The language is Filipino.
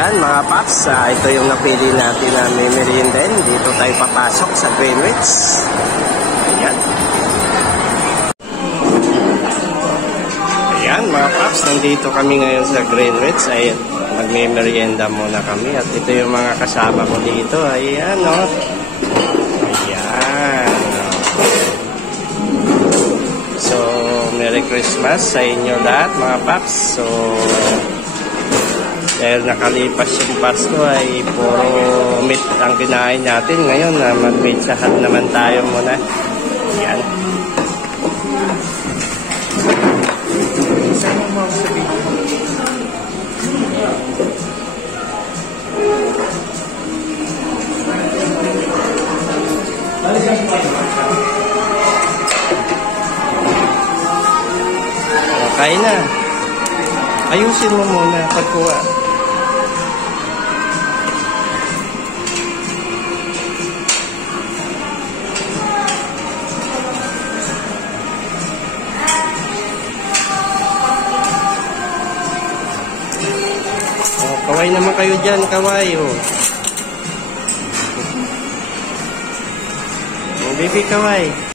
Ayan mga paps, ito yung napili natin na may merienda. Dito tayo papasok sa Greenwich. Ayan. Ayan mga paps, nandito kami ngayon sa Greenwich. Ayan, magme-merienda muna kami. At ito yung mga kasama ko dito. Ayan o. Ayan. So, Merry Christmas sa inyo lahat mga paps. So, dahil nakalipas yung Pasko ay puro meat ang kinain natin. Ngayon na mag-pizza hut naman tayo muna. Yan. Okay na. Ayusin mo muna pagkuha. Kaway naman kayo dyan, kaway. Oh. Baby, kaway.